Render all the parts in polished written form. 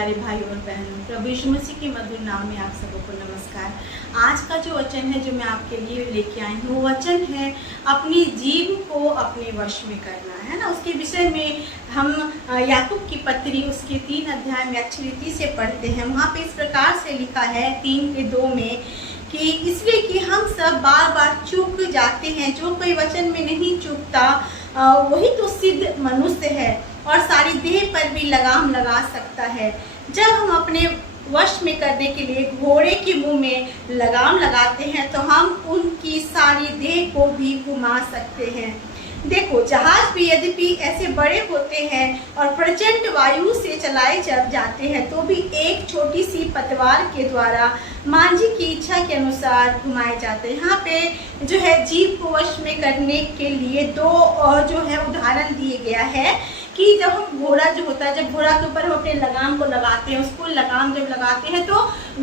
प्यारे भाई और बहनों, प्रभु यीशु मसीह के मधुर नाम में आप सबको नमस्कार। आज का जो वचन है जो मैं आपके लिए लेके आई हूँ, वो वचन है अपनी जीभ को अपने वश में करना, है ना। उसके विषय में हम याकूब की पत्री उसके 3 अध्याय में अच्छी रीति से पढ़ते हैं। वहाँ पे इस प्रकार से लिखा है 3:2 में कि इसलिए कि हम सब बार बार चूक जाते हैं, जो कोई वचन में नहीं चूकता वही तो सिद्ध मनुष्य है और सारी देह पर भी लगाम लगा सकता है। जब हम अपने वश में करने के लिए घोड़े के मुंह में लगाम लगाते हैं तो हम उनकी सारी देह को भी घुमा सकते हैं। देखो, जहाज भी यद्यपि ऐसे बड़े होते हैं और प्रचंड वायु से चलाए जाते हैं तो भी एक छोटी सी पतवार के द्वारा मांझी की इच्छा के अनुसार घुमाए जाते हैं। यहाँ पे जो है जीभ को वश में करने के लिए 2 जो है उदाहरण दिए गया है कि जब हम घोड़ा जो होता है, जब घोड़ा के ऊपर हम अपने लगाम को लगाते हैं, उसको लगाम जब लगाते हैं तो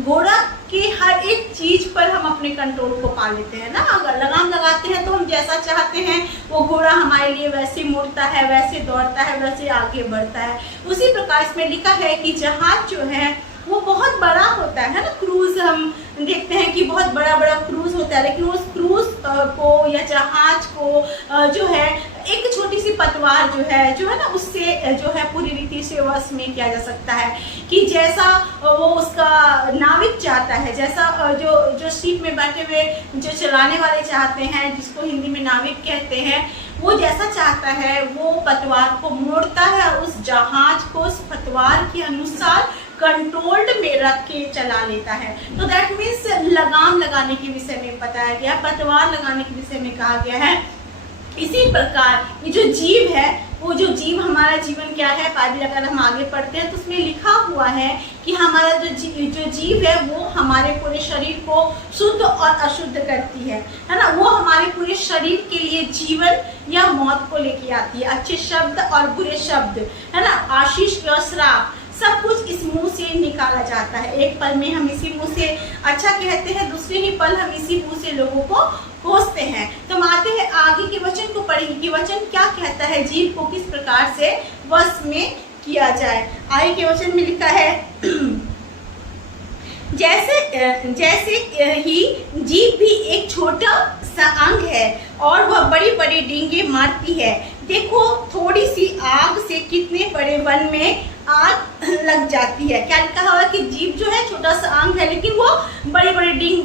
घोड़ा के हर एक चीज पर हम अपने कंट्रोल को पा लेते हैं ना। अगर लगाम लगाते हैं तो हम जैसा चाहते हैं वो घोड़ा हमारे लिए वैसे मुड़ता है, वैसे दौड़ता है, वैसे आगे बढ़ता है। उसी प्रकार इसमें लिखा है कि जहाज जो है वो बहुत बड़ा होता है ना। क्रूज हम देखते हैं कि बहुत बड़ा बड़ा क्रूज होता है, लेकिन उस क्रूज को या जहाज को जो है एक छोटी सी पतवार जो है ना उससे जो है पूरी रीति से वश में किया जा सकता है कि जैसा वो उसका नाविक चाहता है, जैसा जो शिप में बैठे हुए जो चलाने वाले चाहते हैं, जिसको हिंदी में नाविक कहते हैं, वो जैसा चाहता है वो पतवार को मोड़ता है, उस जहाज को उस पतवार के अनुसार कंट्रोल्ड में रख के चला लेता है। तो दैट मीन्स लगाम लगाने के विषय में बताया गया, पतवार लगाने के विषय में कहा गया है। इसी प्रकार ये जो जीव है, वो जो जीव हमारा जीवन क्या है, बाइबल अगर हम आगे पढ़ते हैं तो उसमें लिखा हुआ है कि हमारा जो जीव है वो हमारे पूरे शरीर को शुद्ध और अशुद्ध करती है ना। वो हमारे पूरे शरीर के लिए जीवन या मौत को लेके आती है, अच्छे शब्द और बुरे शब्द, है ना, आशीष और श्राप, सब कुछ इस मुंह से निकाला जाता है। एक पल में हम इसी मुंह से अच्छा कहते हैं, दूसरे ही पल हम इसी मुंह से लोगों को कोसते हैं। तो हम आते हैं आगे के वचन को पढ़ेंगे कि वचन क्या कहता है, जीभ को किस प्रकार से वश में किया जाए। आगे के वचन में लिखा है जैसे ही जीभ भी एक छोटा सा अंग है और वह बड़ी बड़ी डींगे मारती है। देखो, थोड़ी सी आग से कितने बड़े वन में आग लग जाती है। क्या लिखा हुआ कि जीभ जो है छोटा सा अंग है, लेकिन वो बड़ी बड़ी डींग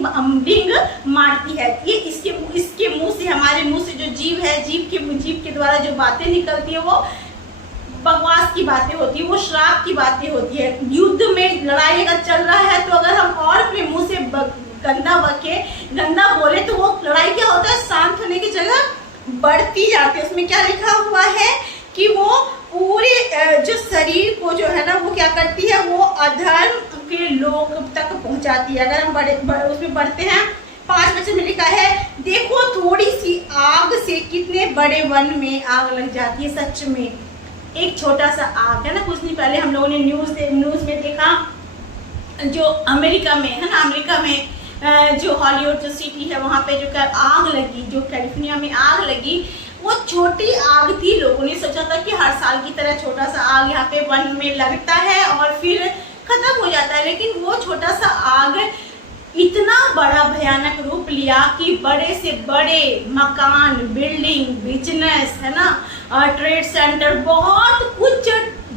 मारती है। ये इसके मुंह से, हमारे मुंह से जो जीभ है, जीभ के द्वारा जो बातें निकलती है वो बकवास की बातें होती है, वो श्राप की बातें होती है। युद्ध में लड़ाई अगर चल रहा है तो अगर हम और अपने मुंह से गंदा बोले तो वो लड़ाई क्या होता है, शांत होने की जगह बढ़ती जाती है। उसमें क्या लिखा हुआ है कि वो पूरे जो शरीर को जो है ना वो क्या करती है, वो अधर्म के लोग तक पहुंचाती है। अगर हम उसमें बढ़ते हैं 5 वचन में लिखा है, देखो थोड़ी सी आग से कितने बड़े वन में आग लग जाती है। सच में एक छोटा सा आग है ना। कुछ दिन पहले हम लोगों ने न्यूज में देखा, जो अमेरिका में है ना, अमेरिका में जो हॉलीवुड जो सिटी है वहाँ पे जो आग लगी, जो कैलिफोर्निया में आग लगी, वो छोटी आग थी। लोगों ने सोचा था कि हर साल की तरह छोटा सा आग यहाँ पे वन में लगता है और फिर खत्म हो जाता है, लेकिन वो छोटा सा आग इतना बड़ा भयानक रूप लिया कि बड़े से बड़े मकान, बिल्डिंग, बिजनेस, है ना, ट्रेड सेंटर, बहुत कुछ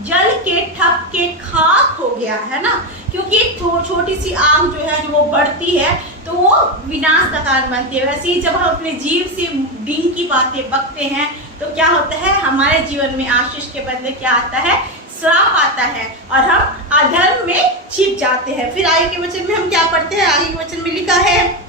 जल के ठप के खाक हो गया, है ना। क्योंकि एक छोटी सी आग जो है, जो वो बढ़ती है तो वो विनाश का कारण बनती है। वैसे ही जब हम अपने जीव से डींग की बातें बकते हैं तो क्या होता है, हमारे जीवन में आशीष के बदले क्या आता है, श्राप आता है और हम अधर्म में छिप जाते हैं। फिर आगे के वचन में हम क्या पढ़ते हैं, आगे के वचन में लिखा है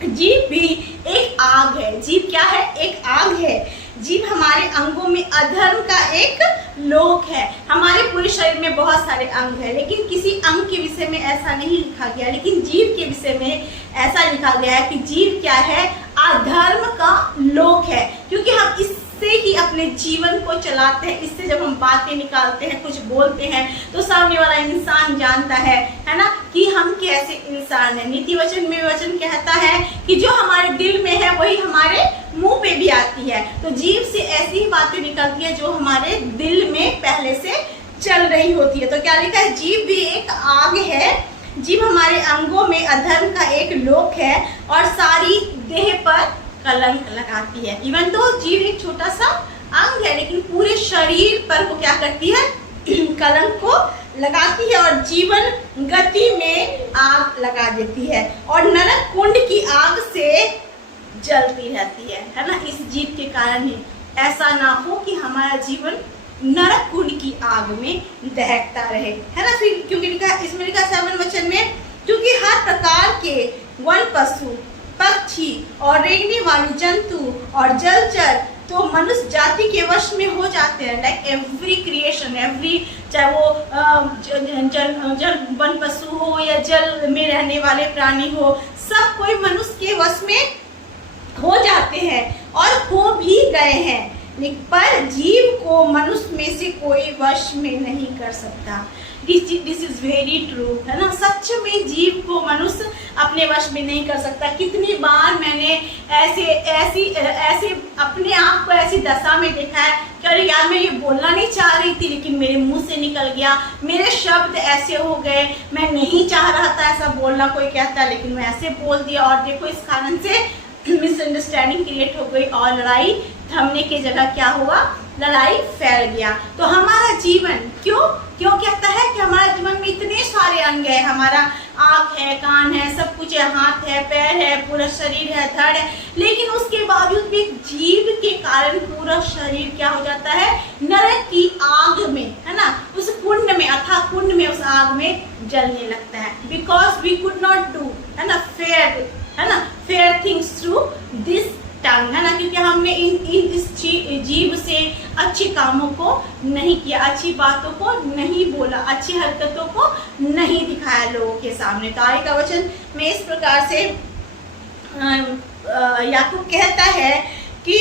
जीभ भी एक आग है। जीभ क्या है, एक आग है। जीभ हमारे अंगों में अधर्म का एक लोक है। हमारे पूरे शरीर में बहुत सारे अंग हैं, लेकिन किसी अंग के विषय में ऐसा नहीं लिखा गया, लेकिन जीभ के विषय में ऐसा लिखा गया है कि जीभ क्या है, अधर्म का लोक है। क्योंकि हम इससे ही अपने जीवन को चलाते हैं, इससे जब हम बातें निकालते हैं, कुछ बोलते हैं तो सामने वाला इंसान जानता है ना, कि हम कैसे इंसान हैं। नीति वचन में वचन कहता है कि जो हमारे दिल में है वही हमारे मुंह पे भी आती है। तो जीभ से ऐसी ही बातें निकलती है जो हमारे दिल में पहले से चल रही होती है। तो क्या लिखा है, जीभ भी एक आग है, जीभ हमारे अंगों में अधर्म का एक लोक है और सारी देह पर कलंक लगाती है। इवन तो जीभ एक छोटा सा अंग है, लेकिन पूरे शरीर पर वो क्या करती है, कलंक को लगाती है और जीवन गति में आग लगा देती है और नरक कुंड की आग से जलती रहती है ना। इस जीव के कारण ही ऐसा ना हो कि हमारा जीवन नरक कुंड की आग में दहकता रहे, है ना। फिर क्योंकि लिखा इसमें लिखा 7 वचन में, क्योंकि हर प्रकार के वन पशु, पक्षी और रेंगने वाले जंतु और जलचर तो मनुष्य जाति के वश में हो जाते हैं। लाइक एवरी क्रिएशन, एवरी, चाहे वो जल वन पशु हो या जल में रहने वाले प्राणी हो, सब कोई मनुष्य के वश में हो जाते हैं और हो भी गए हैं, पर जीव को मनुष्य में से कोई वश में नहीं कर सकता। दिस इज वेरी ट्रू, है ना। सच में जीव को मनुष्य अपने वश में नहीं कर सकता। कितनी बार मैंने ऐसे अपने आप को ऐसी दशा में देखा है कि अरे यार मैं ये बोलना नहीं चाह रही थी, लेकिन मेरे मुंह से निकल गया, मेरे शब्द ऐसे हो गए, मैं नहीं चाह रहा था ऐसा बोलना, कोई कहता है, लेकिन मैं ऐसे बोल दिया और देखो इस कारण से मिसअंडरस्टैंडिंग क्रिएट हो गई और लड़ाई थमने की जगह क्या हुआ, लड़ाई फैल गया। तो हमारा जीवन क्यों कहता है कि हमारा जीवन में इतने सारे अंग है, हमारा आँख है, कान है, सब कुछ है, हाथ है, पैर है, पूरा शरीर है, धड़ है, लेकिन उसके बावजूद भी जीव के कारण पूरा शरीर क्या हो जाता है, नरक की आग में, है ना, उस कुंड में, अथाह कुंड में, उस आग में जलने लगता है। Because we could not do, है ना, fair things through this tongue, है ना, क्योंकि हमने इस जीव से अच्छे कामों को नहीं किया, अच्छी बातों को नहीं बोला, अच्छी हरकतों को नहीं दिखाया लोगों के सामने। तो आगे का वचन में इस प्रकार से याकूब कहता है कि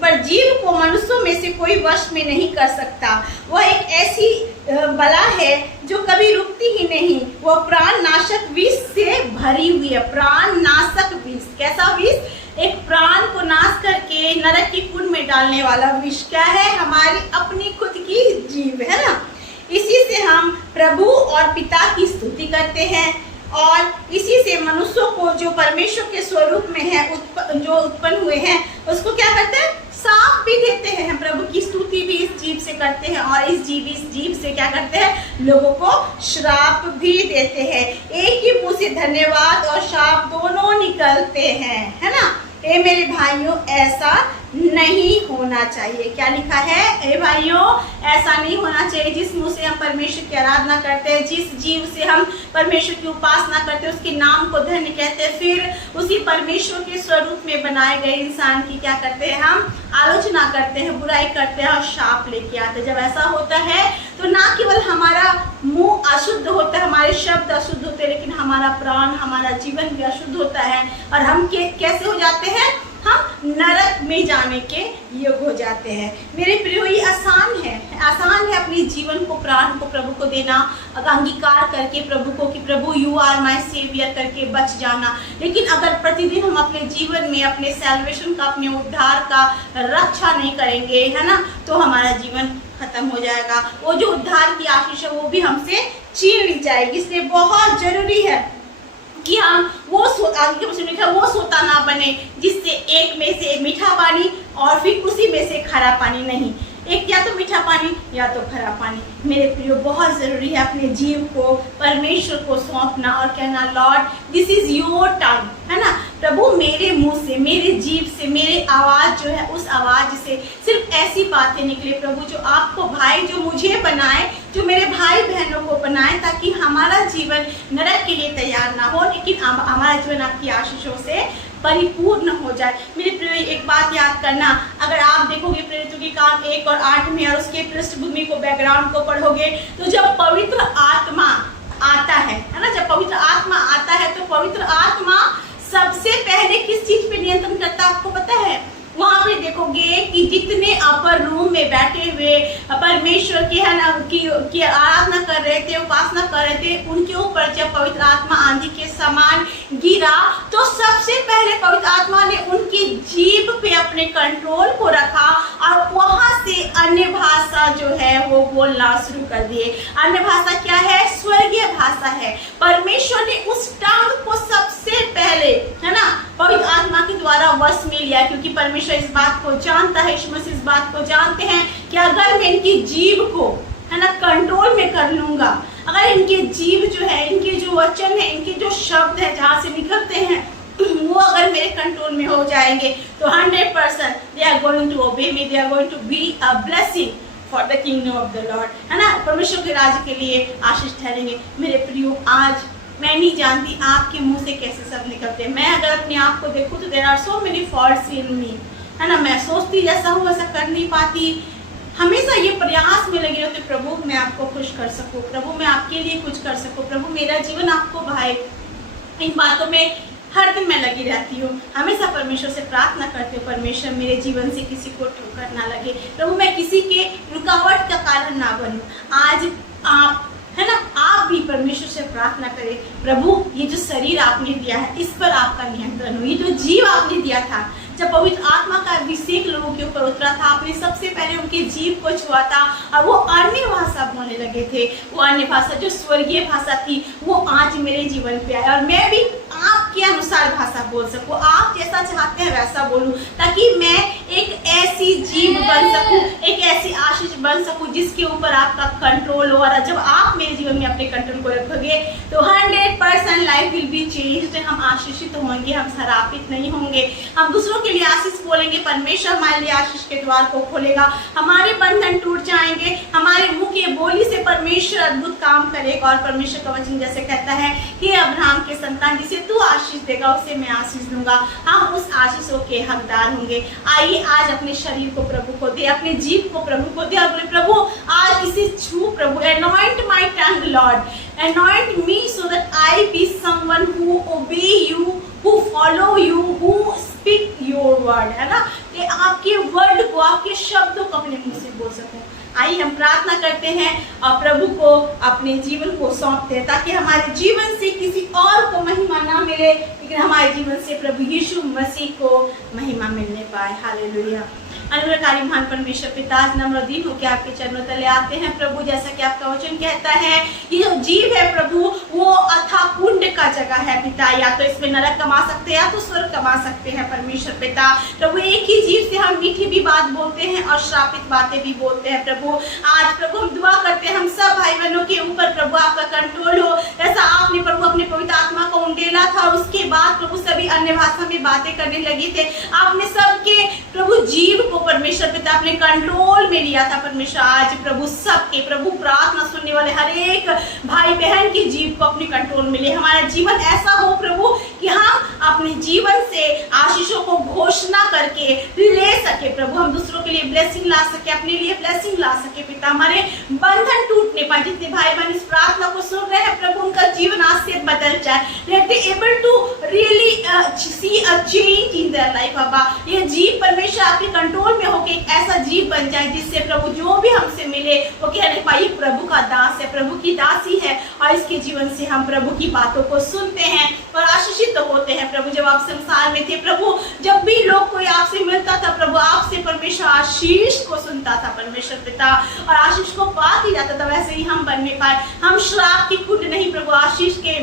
पर जीव को मनुष्यों में से कोई वश में नहीं कर सकता। वह एक ऐसी बला है जो कभी रुकती ही नहीं, वह प्राण नाशक विष से भरी हुई है। प्राण नाशक विष, कैसा विष, एक प्राण को नाश करके नरक की कुंड में डालने वाला विष क्या है, हमारी अपनी खुद की जीव, है ना। इसी से हम प्रभु और पिता की स्तुति करते हैं और इसी से मनुष्यों को जो परमेश्वर के स्वरूप में है, जो उत्पन्न हुए हैं, उसको क्या करते हैं, साफ भी देते हैं। हम प्रभु की स्तुति भी इस जीव से करते हैं और इस जीव से क्या करते हैं, लोगों को श्राप भी देते हैं। एक ही मुंह से धन्यवाद और श्राप दोनों निकलते हैं, है ना। ए मेरे भाइयों, ऐसा नहीं होना चाहिए। क्या लिखा है, ए भाइयों, ऐसा नहीं होना चाहिए। जिस मुंह से हम परमेश्वर की आराधना करते हैं, जिस जीव से हम परमेश्वर की उपासना करते हैं, उसके नाम को धन्य कहते हैं, फिर उसी परमेश्वर के स्वरूप में बनाए गए इंसान की क्या करते हैं, हम आलोचना करते हैं, बुराई करते हैं और शाप लेके आते हैं। जब ऐसा होता है तो ना केवल हमारा मुंह अशुद्ध होता है, हमारे शब्द अशुद्ध होते हैं, लेकिन हमारा प्राण, हमारा जीवन भी अशुद्ध होता है और हम कैसे हो जाते हैं, हम नरक में जाने के योग्य हो जाते हैं। मेरे प्रियो, ये आसान है अपने जीवन को, प्राण को प्रभु को देना, अंगीकार करके प्रभु को कि प्रभु यू आर माय सेवियर करके बच जाना। लेकिन अगर प्रतिदिन हम अपने जीवन में अपने सैल्वेशन का, अपने उद्धार का रक्षा नहीं करेंगे, है ना, तो हमारा जीवन खत्म हो जाएगा। वो जो उद्धार की आशीष है वो भी हमसे छीन ली जाएगी। इसलिए बहुत जरूरी है कि हम वो सोता ना बने जिससे एक में से मीठा पानी और फिर उसी में से खरा पानी नहीं, एक या तो मीठा पानी या तो खरा पानी। मेरे प्रियो, बहुत जरूरी है अपने जीव को परमेश्वर को सौंपना और कहना, Lord this is your tongue, है ना, प्रभु मेरे मुंह से, मेरे जीव से, मेरे आवाज जो है, उस आवाज से सिर्फ ऐसी बातें निकले प्रभु जो आपको भाई, जो मुझे बनाए, जो मेरे भाई बहनों को बनाए, ताकि हमारा जीवन नरक के लिए तैयार ना हो, लेकिन हमारा जीवन आपकी आशीषों से परिपूर्ण हो जाए। मेरे प्रिय, एक बात याद करना, अगर आप देखोगे प्रेरितों के काम 1 और 8 में और उसके पृष्ठभूमि को, बैकग्राउंड को पढ़ोगे, तो जब पवित्र आत्मा आता है ना, जब पवित्र आत्मा आता है तो पवित्र आत्मा सबसे पहले किस चीज पे नियंत्रण करता है, आपको पता है? वहां पे देखोगे कि जितने अपर रूम में बैठे हुए परमेश्वर की है ना की आराधना कर रहे थे, उपासना कर रहे थे, उनके ऊपर जब पवित्र आत्मा आंधी के समान गिरा तो सबसे पहले पवित्र आत्मा ने उनकी जीभ पे अपने कंट्रोल को रखा और वहां से अन्य भाषा जो है वो बोलना शुरू कर दिए। अन्य भाषा क्या है? स्वर्गीय भाषा है। परमेश्वर ने उस टंग को सबसे पहले है ना पवित्र आत्मा के द्वारा वश में लिया, क्योंकि परमेश्वर इस बात को जानता है, यीशु मसीह इस बात को जानते हैं कि अगर मैं इनकी जीभ को है ना कंट्रोल में कर लूंगा, अगर इनके जीभ जो है, इनके जो वचन है, इनके जो शब्द है जहाँ से निकलते हैं वो अगर मेरे कंट्रोल में हो जाएंगे तो 100% they are going to obey me, they are going to be a blessing for the kingdom of the Lord, है ना, परमेश्वर के राज्य के लिए आशीष ठहरेंगे। मेरे प्रियो, आज मैं नहीं जानती आपके मुंह से कैसे शब्द निकलते हैं। मैं अगर अपने आप को देखूं तो there are so many faults in me, है ना, मैं सोचती जैसा हूँ वैसा कर नहीं पाती, हमेशा ये प्रयास में लगे रहते, प्रभु मैं आपको खुश कर सकूं, प्रभु मैं आपके लिए कुछ कर सकूं, प्रभु मेरा जीवन आपको भाए। इन बातों में हर दिन मैं लगी रहती हूँ, हमेशा परमेश्वर से प्रार्थना करती हूँ, परमेश्वर मेरे जीवन से किसी को ठोकर ना लगे, प्रभु मैं किसी के रुकावट का कारण ना बनूं। आज आप है ना, आप भी परमेश्वर से प्रार्थना करें, प्रभु ये जो शरीर आपने दिया है इस पर आपका नियंत्रण हो। ये जो जीव आपने दिया था, जब पवित्र आत्मा का अभिषेक लोगों के ऊपर उतरा था, आपने सबसे पहले उनके जीव को छुआ था और वो अन्य भाषा बोलने लगे थे। वो अन्य भाषा जो स्वर्गीय भाषा थी वो आज मेरे जीवन पे आए और मैं भी आपके अनुसार भाषा बोल सकूं, आप जैसा चाहते हैं वैसा बोलूं, ताकि मैं एक ऐसी जीव बन सकूं, एक ऐसी आशीष बन सकूं जिसके ऊपर आपका कंट्रोल हो। और जब आप मेरे जीवन में अपने कंट्रोल को रखोगे तो 100% लाइफ विल बी चेंज्ड। हम आशीषित होंगे, हम शरापित नहीं होंगे, हम दूसरों के लिए आशीष बोलेंगे, परमेश्वर हमारे लिए आशीष के द्वार को खोलेगा, हमारे बंधन टूट जाएंगे, हमारे मुंह की बोली से परमेश्वर अद्भुत काम करेगा। और परमेश्वर का वचन जैसे कहता है कि अब्राहम के संतान जिसे तू आशीष देगा उसे मैं आशीष दूंगा, हम उस आशीषों के हकदार होंगे। आइए आज अपने शरीर को प्रभु को दे, अपने जीव को प्रभु को दे और बोले प्रभु आज इसे छू, प्रभु anoint my tongue Lord, anoint me so that I be someone who obey you, who follow you, who speak your word, है ना, कि आपके वर्ड को, आपके शब्दों को अपने मुंह से बोल सकूं। आइए हम प्रार्थना करते हैं और प्रभु को अपने जीवन को सौंपते हैं, ताकि हमारे जीवन से किसी और को महिमा ना मिले, लेकिन हमारे जीवन से प्रभु यीशु मसीह को महिमा मिलने पाए। हालेलुया। अनुग्रहकारी महान परमेश्वर पिता, आज नम्र दीन होकर आपके चरणों तले आते हैं प्रभु, जैसा कि आपका वचन कहता है ये जो जीव है प्रभु वो अथाह कुंड का जगह है पिता, या तो इसमें नरक कमा सकते हैं या तो स्वर्ग कमा सकते हैं परमेश्वर पिता। प्रभु एक ही जीव से हम मीठी भी बात बोलते हैं और श्रापित बातें भी बोलते हैं प्रभु। आज प्रभु हम दुआ करते हैं हम सब भाई बहनों के ऊपर प्रभु आपका कंट्रोल हो, ऐसा आपने प्रभु अपने पवित्र आत्मा को उंडेला था और उसके बाद प्रभु सभी अन्य भाषा में बातें करने लगे थे, आपने सबके प्रभु जीव को परमेश्वर पिता अपने कंट्रोल में लिया था परमेश्वर। आज प्रभु सबके प्रभु प्रार्थना सुनने वाले हर एक भाई बहन के जीव को अपने कंट्रोल में ले, हमारा जीवन ऐसा हो प्रभु कि हम अपने जीवन से आशीषों को घोषणा करके ले सके प्रभु, हम दूसरों के लिए ब्लेसिंग ला सके, अपने लिए ब्लेसिंग ला सके पिता, हमारे बंधन टूटने पाए। जितने भाई बहन इस प्रार्थना को सुन रहे हैं प्रभु उनका जीवन आज से बदल जाए, let they able to really see a change in their life। बाबा ये जीव परमेश्वर आपके कंट्रोल में होके एक ऐसा जीव बन जाए जिससे प्रभु जो भी हमसे मिले वो कहने पाए प्रभु का दास है, प्रभु की दासी है, और इसके जीवन से हम प्रभु की बातों को सुनते हैं और आशीषित होते हैं प्रभु। जब आप संसार में थे प्रभु, जब भी लोग कोई आपसे मिलता था प्रभु, आपसे परमेश्वर आशीष को सुनता था परमेश्वर पिता और आशीष को पा के जाता था, वैसे ही हम बनने पाए, हम श्राप की कुंड नहीं प्रभु आशीष के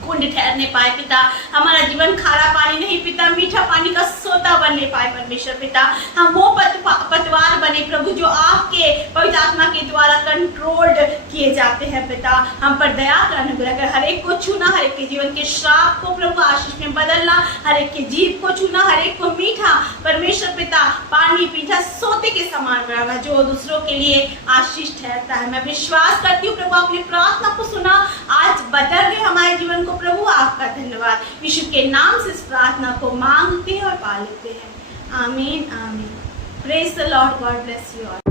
कुंड ठहरने पाए पिता, हमारा जीवन खारा पानी नहीं पिता मीठा पानी का सोता बनने पाए परमेश्वर पिता, हम वो पतवार बने प्रभु जो आपके पवित्र आत्मा के द्वारा कंट्रोल्ड किए जाते हैं पिता। हम पर दया का अनुग्रह कर हर एक को छूना, हर एक के जीवन के श्राप को प्रभु आशीष में बदलना, हर एक के जीव को छूना, हर एक को मीठा परमेश्वर पिता पानी पीठा सोते के समान बनाना जो दूसरों के लिए आशीष ठहरता है। मैं विश्वास करती हूँ प्रभु अपनी प्रार्थना को सुना, आज बदल गए हमारे जीवन को प्रभु, आपका धन्यवाद। यीशु के नाम से इस प्रार्थना को मांगते हैं और पा लेते हैं, आमीन आमीन। Praise the Lord, God bless you all.